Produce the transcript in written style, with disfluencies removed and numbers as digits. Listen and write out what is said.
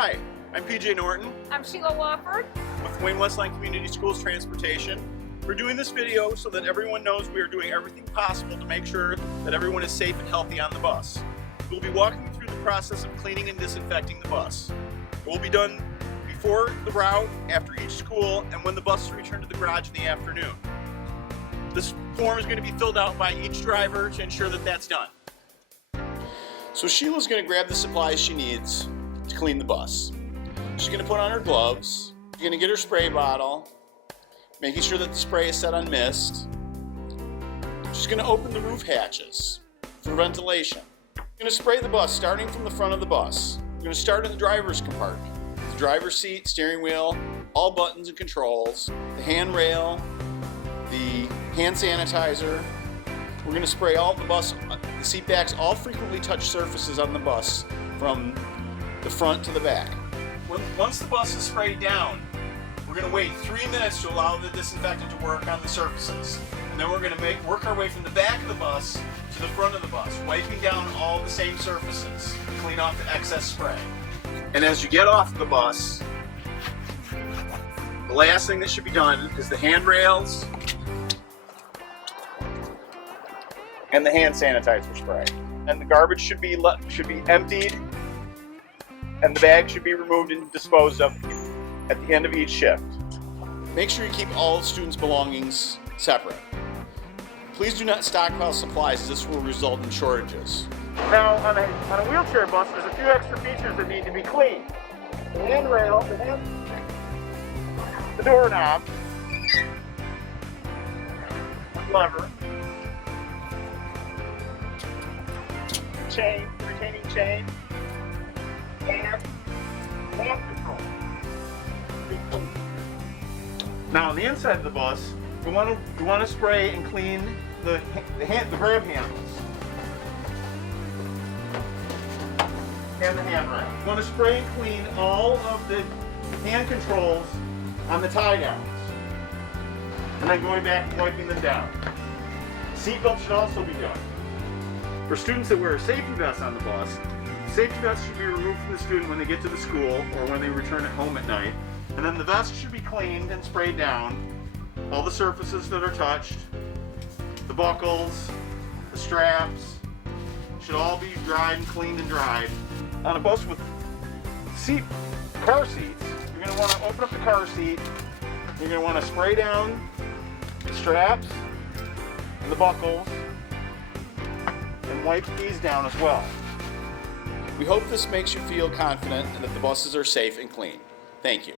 Hi, I'm PJ Norton I'm Sheila Wofford. with Wayne Westline Community Schools Transportation. We're doing this video so that everyone knows we are doing everything possible to make sure that everyone is safe and healthy on the bus. We'll be walking you through the process of cleaning and disinfecting the bus. It will be done before the route, after each school, and when the bus is returned to the garage in the afternoon. This form is going to be filled out by each driver to ensure that that's done. So Sheila's going to grab the supplies she needs to clean the bus. She's going to put on her gloves. She's going to get her spray bottle, making sure that the spray is set on mist. She's going to open the roof hatches for ventilation. She's going to spray the bus starting from the front of the bus. We're going to start in the driver's compartment. The driver's seat, steering wheel, all buttons and controls, the handrail, the hand sanitizer. We're going to spray all the bus, the seat backs, all frequently touched surfaces on the bus from the front to the back. Once the bus is sprayed down, we're going to wait 3 minutes to allow the disinfectant to work on the surfaces. And then we're going to work our way from the back of the bus to the front of the bus, wiping down all the same surfaces, clean off the excess spray. And as you get off the bus, the last thing that should be done is the handrails and the hand sanitizer spray. And the garbage should be emptied, and the bag should be removed and disposed of at the end of each shift. Make sure you keep all students' belongings separate. Please do not stockpile supplies, as this will result in shortages. Now, on a wheelchair bus, there's a few extra features that need to be cleaned. The handrail, the doorknob, the lever, chain, retaining chain, and hand control. Now on the inside of the bus, we want to spray and clean the grab handles and the handrail. We want to spray and clean all of the hand controls on the tie downs, and then going back and wiping them down. Seatbelt should also be done. For students that wear a safety vest on the bus, safety vests should be removed from the student when they get to the school or when they return at home at night. And then the vest should be cleaned and sprayed down. All the surfaces that are touched, the buckles, the straps, should all be dried and cleaned and dried. On a bus with car seats, you're going to want to open up the car seat. You're going to want to spray down the straps and the buckles, and wipe these down as well. We hope this makes you feel confident and that the buses are safe and clean. Thank you.